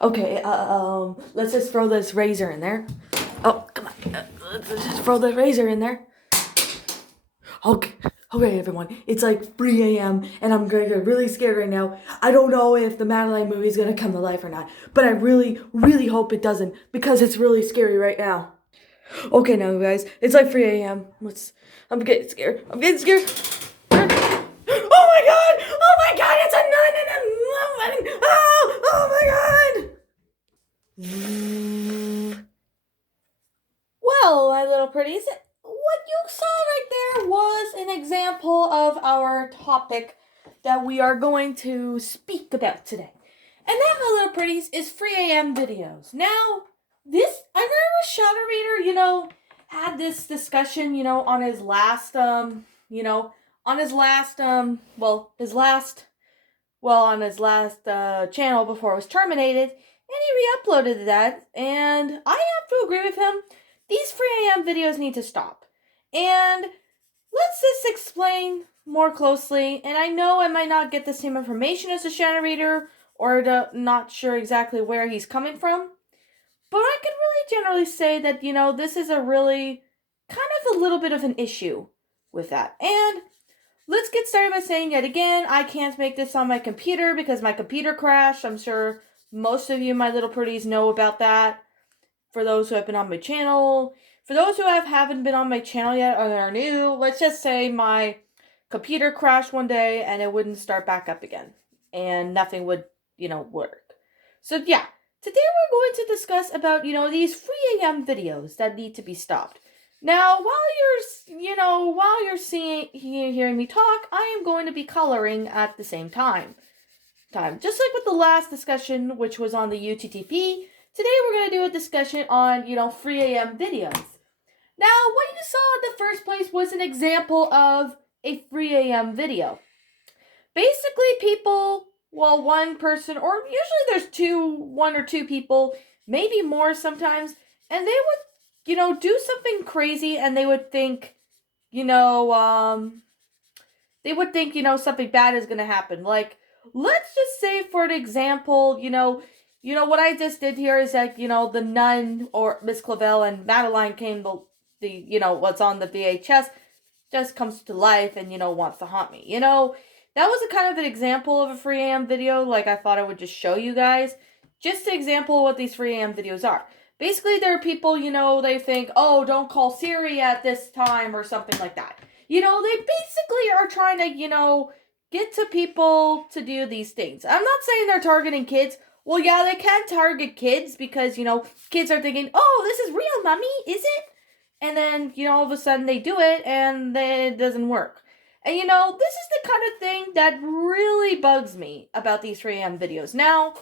Okay, let's just throw this razor in there. Oh, come on. Let's just throw the razor in there. Okay, okay, everyone. It's like 3 a.m. and I'm gonna get really scared right now. I don't know if the Madeline movie is gonna come to life or not, but I really, really hope it doesn't because it's really scary right now. Okay, now guys, it's like 3 a.m. I'm getting scared. I'm getting scared. Oh my god! Oh my god! It's a nun and a woman! Oh! Oh my god! Well, my little pretties, what you saw right there was an example of our topic that we are going to speak about today. And that, my little pretties, is 3 a.m. videos. Now, I remember Shadow Reader, had this discussion, on his last, on his last channel before it was terminated, and he re-uploaded that, and I have to agree with him. These 3 a.m. videos need to stop. And let's just explain more closely, and I know I might not get the same information as the Shadow Reader, or not sure exactly where he's coming from, but I can really generally say that, this is a really kind of a little bit of an issue with that. And let's get started by saying yet again, I can't make this on my computer because my computer crashed. I'm sure most of you, my little pretties, know about that. For those who have been on my channel, for those who haven't been on my channel yet or are new, let's just say my computer crashed one day and it wouldn't start back up again. And nothing would, work. So yeah, today we're going to discuss about, these 3 a.m. videos that need to be stopped. Now, while you're hearing me talk, I am going to be coloring at the same time. Just like with the last discussion, which was on the UTTP, today we're going to do a discussion on, 3 a.m. videos. Now, what you saw in the first place was an example of a 3 a.m. video. Basically, one person, or usually there's one or two people, maybe more sometimes, and they would, do something crazy and they would think, something bad is going to happen. Like, let's just say, for an example, what I just did here is like, the nun or Miss Clavel and Madeline came, what's on the VHS just comes to life and, wants to haunt me. That was a kind of an example of a 3 a.m. video. Like, I thought I would just show you guys. Just an example of what these 3 a.m. videos are. Basically, there are people, they think, oh, don't call Siri at this time or something like that. They basically are trying to, get to people to do these things. I'm not saying they're targeting kids. Well, yeah, they can target kids because, kids are thinking, oh, this is real, mommy, is it? And then, all of a sudden they do it and then it doesn't work. And, this is the kind of thing that really bugs me about these 3am videos. Now,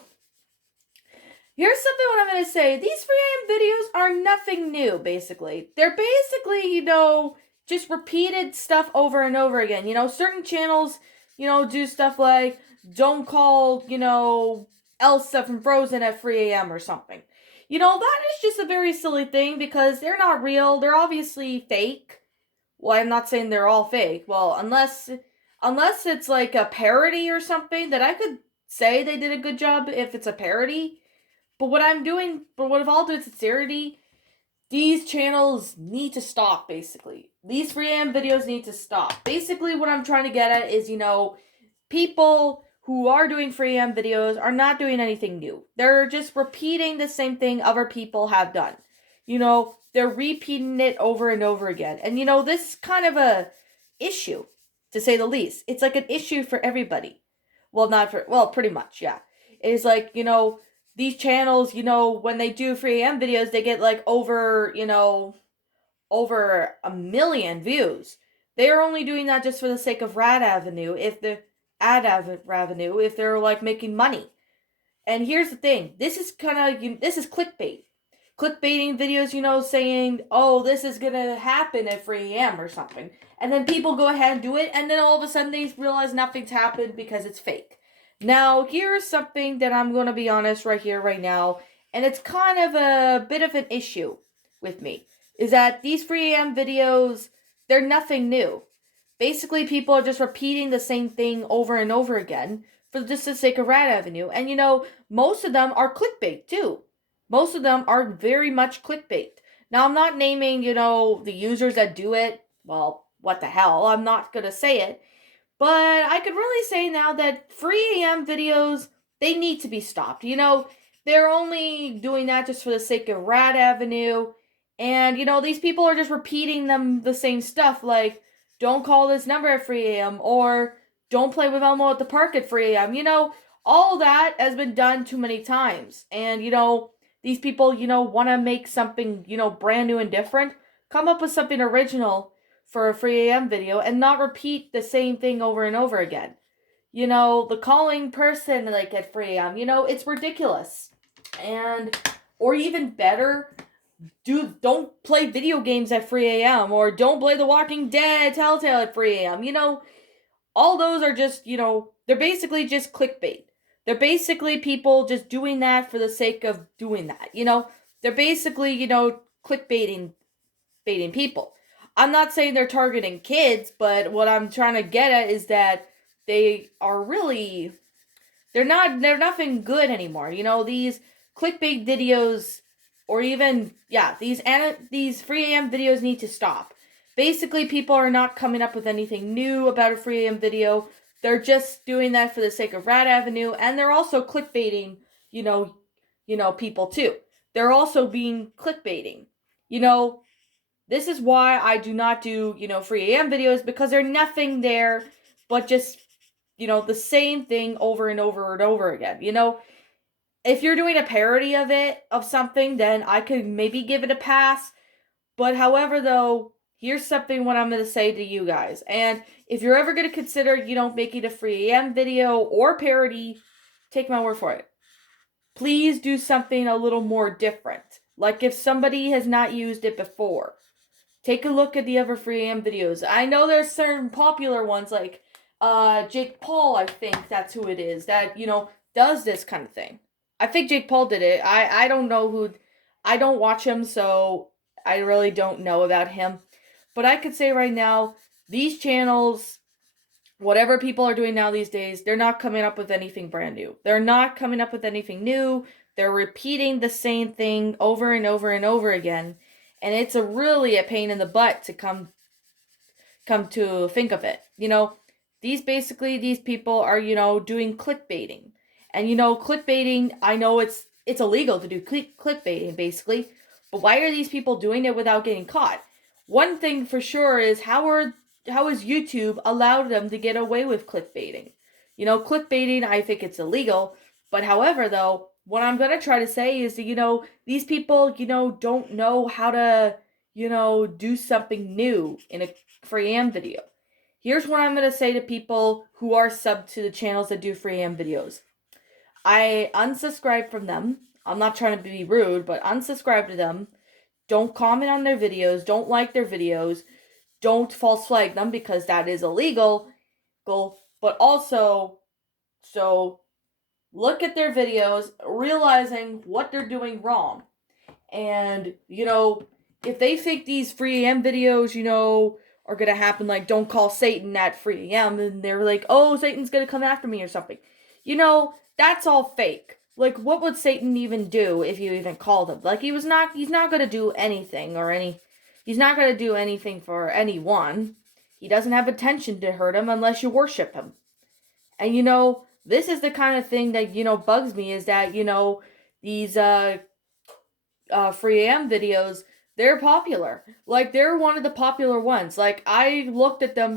here's something what I'm going to say. These 3am videos are nothing new, basically. They're basically, just repeated stuff over and over again. Certain channels, do stuff like, don't call, Elsa from Frozen at 3 a.m. or something. That is just a very silly thing because they're not real. They're obviously fake. Well, I'm not saying they're all fake. Well, unless it's like a parody or something, that I could say they did a good job if it's a parody. But what if all due sincerity, these channels need to stop, basically. These 3am videos need to stop. Basically, what I'm trying to get at is, people who are doing 3am videos are not doing anything new. They're just repeating the same thing other people have done. They're repeating it over and over again. And, this is kind of a issue, to say the least. It's like an issue for everybody. Pretty much, yeah. It's like, these channels, when they do 3am videos, they get like over a million views. They are only doing that just for the sake of revenue, if they're like making money. And here's the thing, this is clickbait. Clickbaiting videos, saying, oh, this is gonna happen at 3am or something. And then people go ahead and do it, and then all of a sudden they realize nothing's happened because it's fake. Now, here's something that I'm gonna be honest right here, right now, and it's kind of a bit of an issue with me, is that these 3am videos, they're nothing new. Basically, people are just repeating the same thing over and over again for just the sake of Rat Avenue. And most of them are clickbait too. Most of them are very much clickbait. Now, I'm not naming, the users that do it. Well, what the hell? I'm not going to say it. But I could really say now that free AM videos, they need to be stopped. They're only doing that just for the sake of Rat Avenue. And, these people are just repeating the same stuff, like, don't call this number at 3 a.m. or don't play with Elmo at the park at 3 a.m. All that has been done too many times. And, these people, want to make something, brand new and different. Come up with something original for a 3 a.m. video and not repeat the same thing over and over again. The calling person like at 3 a.m., it's ridiculous. And, or even better, don't play video games at 3 a.m. or don't play The Walking Dead Telltale at 3 a.m. All those are just, they're basically just clickbait. They're basically people just doing that for the sake of doing that. They're basically, clickbaiting people. I'm not saying they're targeting kids, but what I'm trying to get at is that they are really, they're nothing good anymore. These clickbait videos, or even, these free AM videos need to stop. Basically, people are not coming up with anything new about a free AM video. They're just doing that for the sake of Rat Avenue, and they're also clickbaiting, people too. They're also being clickbaiting. This is why I do not do, free AM videos, because there's nothing there but just, the same thing over and over and over again. If you're doing a parody of something, then I could maybe give it a pass. But however, though, here's something what I'm going to say to you guys. And if you're ever going to consider, making a free AM video or parody, take my word for it. Please do something a little more different. Like if somebody has not used it before. Take a look at the other free AM videos. I know there's certain popular ones like Jake Paul, I think that's who it is, that, does this kind of thing. I think Jake Paul did it. I don't know who, I don't watch him, so I really don't know about him. But I could say right now, these channels, whatever people are doing now these days, they're not coming up with anything brand new. They're not coming up with anything new. They're repeating the same thing over and over and over again. And it's really a pain in the butt to come to think of it. These people are, doing clickbaiting. And, clickbaiting, I know it's illegal to do clickbaiting, basically. But why are these people doing it without getting caught? One thing for sure is how is YouTube allowed them to get away with clickbaiting? Clickbaiting, I think it's illegal. But however, though, what I'm going to try to say is that, these people, don't know how to, do something new in a free AM video. Here's what I'm going to say to people who are subbed to the channels that do free AM videos. I unsubscribe from them. I'm not trying to be rude, but unsubscribe to them. Don't comment on their videos. Don't like their videos. Don't false flag them because that is illegal. But also, so look at their videos, realizing what they're doing wrong. And, if they think these free AM videos, are going to happen, like, don't call Satan at 3 a.m., and they're like, oh, Satan's going to come after me or something. That's all fake. Like, what would Satan even do if you even called him? Like, he's not going to do anything he's not going to do anything for anyone. He doesn't have intention to hurt him unless you worship him. And, this is the kind of thing that, bugs me is that, these, free AM videos, they're popular. Like, they're one of the popular ones. Like, I looked at them,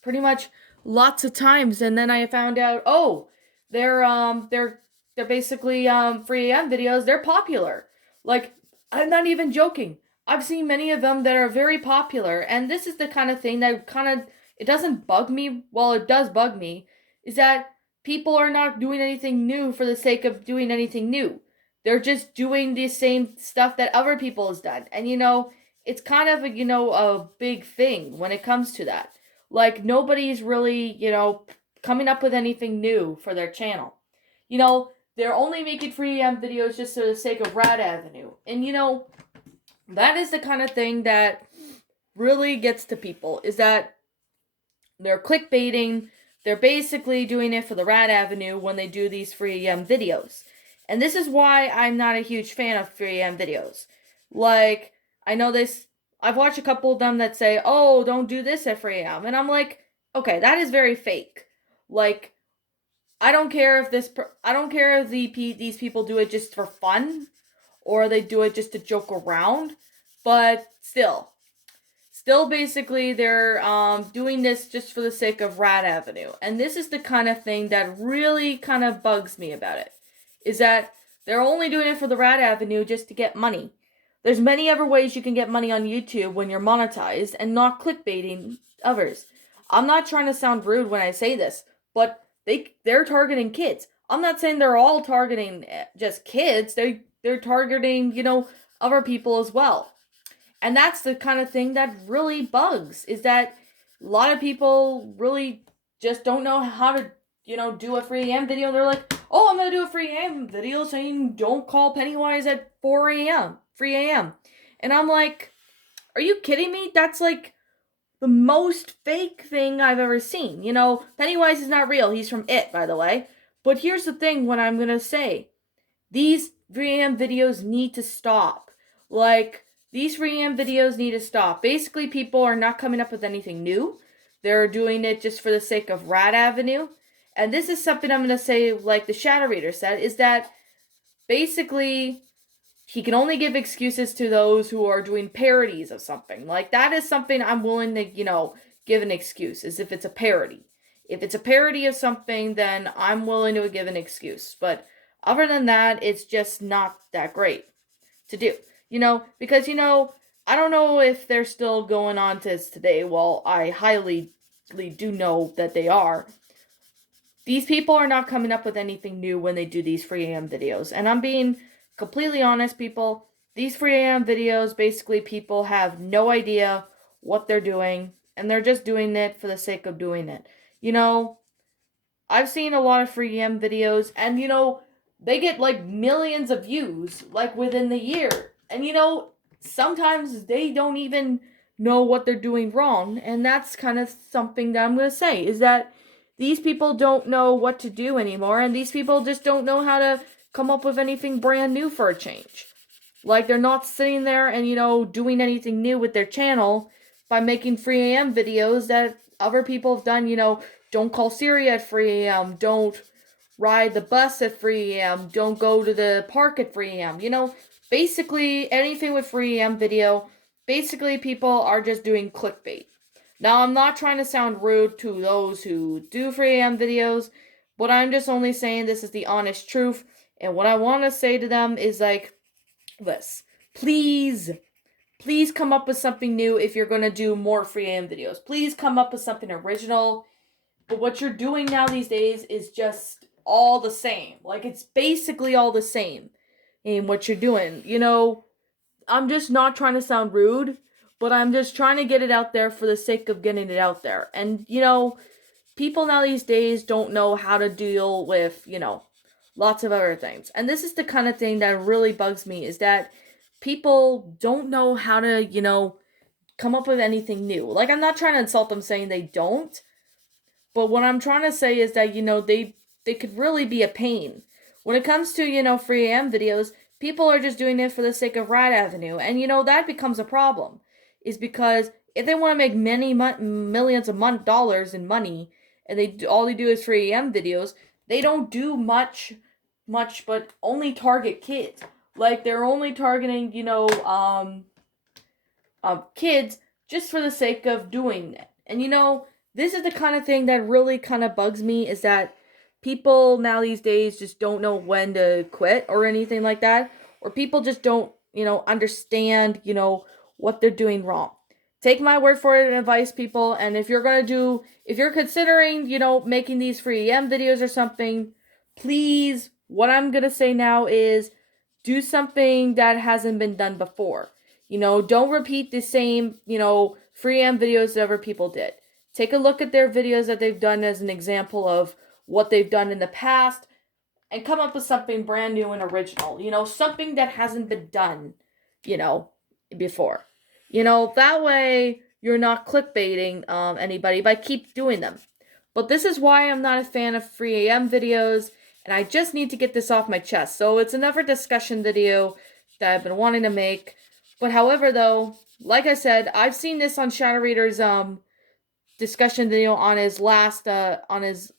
pretty much lots of times, and then I found out, oh, they're basically, free AM videos, they're popular. Like, I'm not even joking. I've seen many of them that are very popular, and this is the kind of thing that it doesn't bug me, well, it does bug me, is that people are not doing anything new for the sake of doing anything new. They're just doing the same stuff that other people has done. And, it's kind of a big thing when it comes to that. Like, nobody's really, coming up with anything new for their channel. They're only making free AM videos just for the sake of Rat Avenue. And, that is the kind of thing that really gets to people, is that they're clickbaiting they're basically doing it for the Rat Avenue when they do these free videos. And this is why I'm not a huge fan of free videos. Like, I know this, I've watched a couple of them that say, oh, don't do this at 3 a.m. And I'm like, okay, that is very fake. Like, I don't care if these people do it just for fun or they do it just to joke around, but still basically they're doing this just for the sake of Rat Avenue. And this is the kind of thing that really kind of bugs me about it, is that they're only doing it for the Rat Avenue just to get money. There's many other ways you can get money on YouTube when you're monetized and not clickbaiting others. I'm not trying to sound rude when I say this, but they're targeting kids. I'm not saying they're all targeting just kids. They're targeting, other people as well. And that's the kind of thing that really bugs, is that a lot of people really just don't know how to, do a 3 a.m. video. They're like, oh, I'm going to do a 3 a.m. video saying don't call Pennywise at 4 a.m., 3 a.m. And I'm like, are you kidding me? That's like the most fake thing I've ever seen. Pennywise is not real. He's from It, by the way. But here's the thing, what I'm going to say. These 3 a.m. videos need to stop. Like, these 3 a.m. videos need to stop. Basically, people are not coming up with anything new. They're doing it just for the sake of Rat Avenue. And this is something I'm going to say, like the Shadow Reader said, is that basically he can only give excuses to those who are doing parodies of something. Like, that is something I'm willing to, give an excuse, as if it's a parody. If it's a parody of something, then I'm willing to give an excuse. But other than that, it's just not that great to do. Because, I don't know if they're still going on to this today. Well, I highly do know that they are. These people are not coming up with anything new when they do these 3 a.m. videos. And I'm being completely honest, people. These 3 a.m. videos, basically people have no idea what they're doing. And they're just doing it for the sake of doing it. I've seen a lot of 3 a.m. videos. And, they get like millions of views like within the year. And, sometimes they don't even know what they're doing wrong. And that's kind of something that I'm going to say, is that these people don't know what to do anymore, and these people just don't know how to come up with anything brand new for a change. Like, they're not sitting there and, doing anything new with their channel by making 3 a.m. videos that other people have done, don't call Siri at 3 a.m., don't ride the bus at 3 a.m., don't go to the park at 3 a.m., basically anything with 3 a.m. video, basically people are just doing clickbait. Now, I'm not trying to sound rude to those who do 3 a.m. videos, but I'm just only saying this is the honest truth. And what I want to say to them is like this. Please come up with something new if you're going to do more 3 a.m. videos. Please come up with something original. But what you're doing now these days is just all the same. Like, it's basically all the same in what you're doing. I'm just not trying to sound rude, but I'm just trying to get it out there for the sake of getting it out there. And, people now these days don't know how to deal with, lots of other things. And this is the kind of thing that really bugs me, is that people don't know how to, come up with anything new. Like, I'm not trying to insult them saying they don't, but what I'm trying to say is that, they could really be a pain. When it comes to, 3 a.m. videos, people are just doing it for the sake of Rat Avenue. And, that becomes a problem. Is because if they want to make many millions of dollars in money, and all they do is 3 a.m. videos, they don't do much, but only target kids. Like, they're only targeting, kids just for the sake of doing it. And, this is the kind of thing that really kind of bugs me, is that people now these days just don't know when to quit or anything like that. Or people just don't, understand, what they're doing wrong. Take my word for it and advice, people. And if you're considering, making these 3 a.m. videos or something, please, what I'm going to say now is do something that hasn't been done before. Don't repeat the same, 3 a.m. videos that other people did. Take a look at their videos that they've done as an example of what they've done in the past, and come up with something brand new and original. Something that hasn't been done, before. That way you're not clickbaiting anybody by keep doing them. But this is why I'm not a fan of free AM videos, and I just need to get this off my chest. So it's another discussion video that I've been wanting to make. But however, though, like I said, I've seen this on Shadow Reader's discussion video on his last on his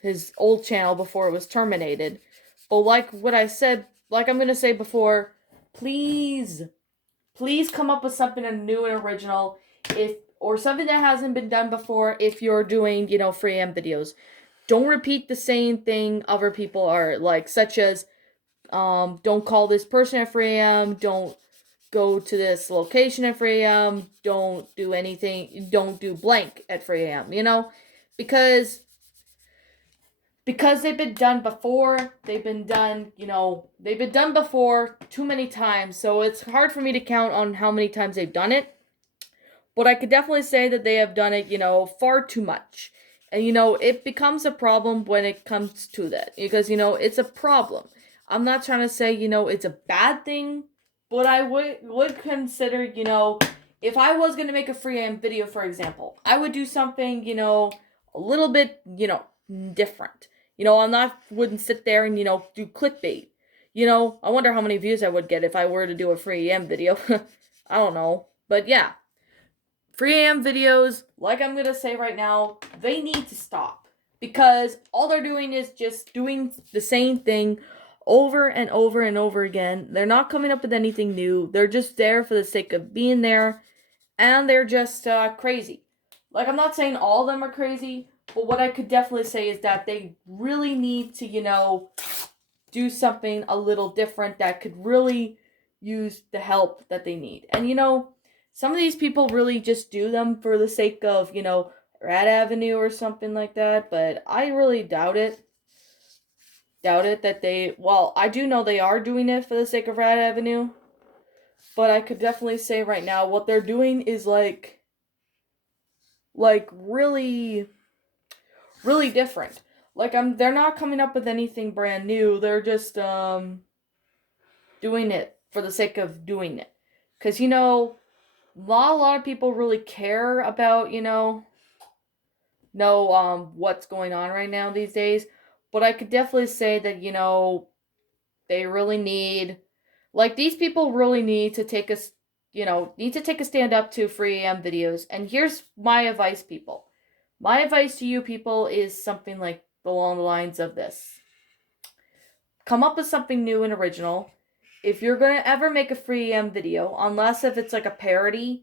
his old channel before it was terminated. But like what I said, like I'm gonna say before, please, please come up with something new and original, if or something that hasn't been done before. If you're doing, free AM videos, don't repeat the same thing other people are, like, such as don't call this person at 3 a.m., don't go to this location at 3 a.m., don't do anything, don't do blank at 3 a.m., because they've been done before, they've been done before too many times, so it's hard for me to count on how many times they've done it, but I could definitely say that they have done it, far too much. And, it becomes a problem when it comes to that, because, it's a problem. I'm not trying to say, it's a bad thing, but I would consider, if I was going to make a free AM video, for example, I would do something, a little bit, different. Wouldn't sit there and, do clickbait. I wonder how many views I would get if I were to do a free AM video. I don't know. But yeah, free AM videos, like I'm going to say right now, they need to stop. Because all they're doing is just doing the same thing over and over and over again. They're not coming up with anything new. They're just there for the sake of being there. And they're just crazy. Like, I'm not saying all of them are crazy, but what I could definitely say is that they really need to, do something a little different that could really use the help that they need. And, some of these people really just do them for the sake of, Rat Avenue or something like that, but I really doubt it. That I do know they are doing it for the sake of Rat Avenue, but I could definitely say right now what they're doing is like really, really different. Like, they're not coming up with anything brand new. They're just doing it for the sake of doing it. Cause not a lot of people really care about, what's going on right now these days. But I could definitely say that, they really need, like, these people really need to take a stand up to free AM videos. And here's my advice, people. My advice to you people is something like along the lines of this. Come up with something new and original. If you're going to ever make a free AM video, unless if it's like a parody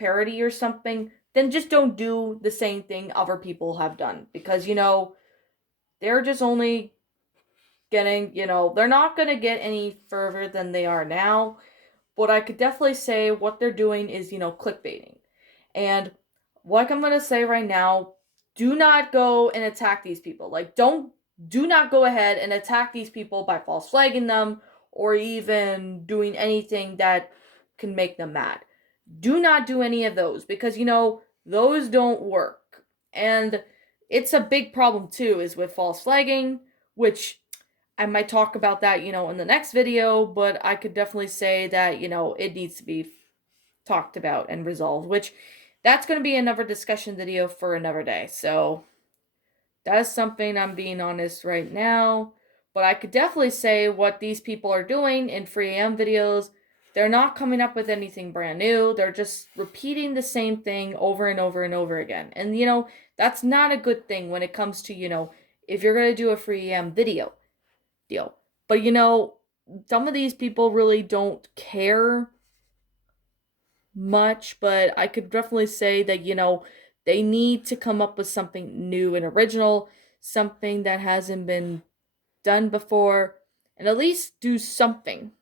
or something, then just don't do the same thing other people have done. Because, they're just only getting, they're not going to get any further than they are now. But I could definitely say what they're doing is, clickbaiting. And like I'm going to say right now, do not go and attack these people. Like, do not go ahead and attack these people by false flagging them or even doing anything that can make them mad. Do not do any of those because, those don't work. And it's a big problem too, is with false flagging, which I might talk about that, in the next video, but I could definitely say that, it needs to be talked about and resolved, which that's going to be another discussion video for another day. So that's something I'm being honest right now. But I could definitely say what these people are doing in free AM videos. They're not coming up with anything brand new. They're just repeating the same thing over and over and over again. And, that's not a good thing when it comes to, if you're going to do a free AM video deal. But, some of these people really don't care much, but I could definitely say that, they need to come up with something new and original, something that hasn't been done before, and at least do something.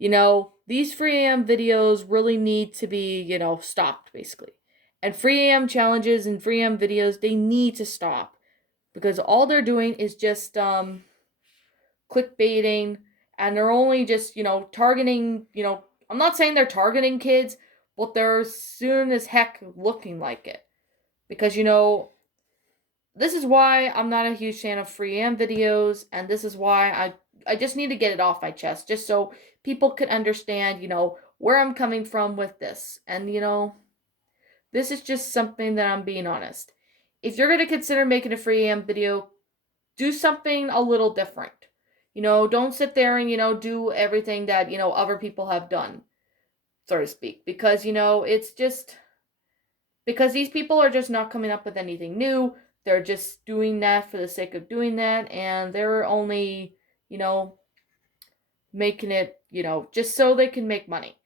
These free AM videos really need to be, stopped, basically. And free AM challenges and free AM videos, they need to stop. Because all they're doing is just clickbaiting, and they're only just, targeting, I'm not saying they're targeting kids, but they're soon as heck looking like it. Because, this is why I'm not a huge fan of free AM videos, and this is why I just need to get it off my chest, just so people can understand, where I'm coming from with this. And, this is just something that I'm being honest. if you're going to consider making a free AM video, do something a little different. Don't sit there and, do everything that, other people have done, so to speak. Because, it's just, because these people are just not coming up with anything new. They're just doing that for the sake of doing that. And they're only, making it, just so they can make money.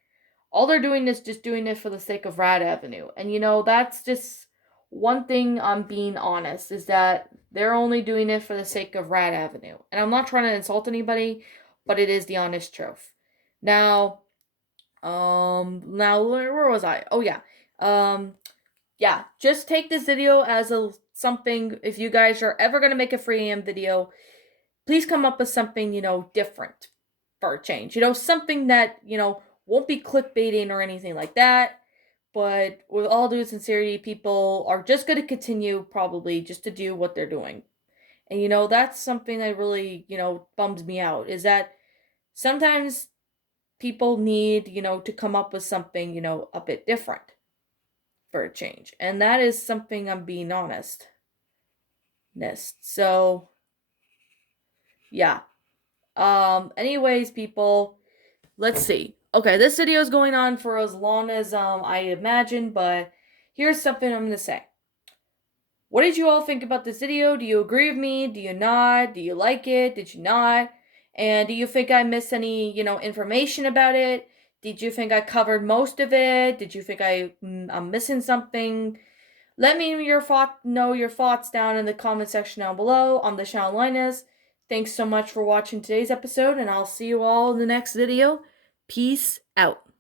All they're doing is just doing it for the sake of Rad Avenue. And, that's just one thing, I'm being honest, is that they're only doing it for the sake of Rad Avenue. And I'm not trying to insult anybody, but it is the honest truth. Now, where was I? Oh, yeah. Yeah, just take this video as something, if you guys are ever going to make a free AM video, please come up with something, different for a change. Something that, won't be clickbaiting or anything like that. But with all due sincerity, people are just going to continue probably just to do what they're doing. And, that's something that really, bums me out, is that sometimes people need, to come up with something, a bit different for a change. And that is something, I'm being honest. So, yeah. Anyways, people, let's see. Okay, this video is going on for as long as I imagined, but here's something I'm gonna say. What did you all think about this video? Do you agree with me? Do you not? Do you like it? Did you not? And do you think I missed any, information about it? Did you think I covered most of it? Did you think I'm missing something? Let me know your thoughts down in the comment section down below on the channel Linus. Thanks so much for watching today's episode, and I'll see you all in the next video. Peace out.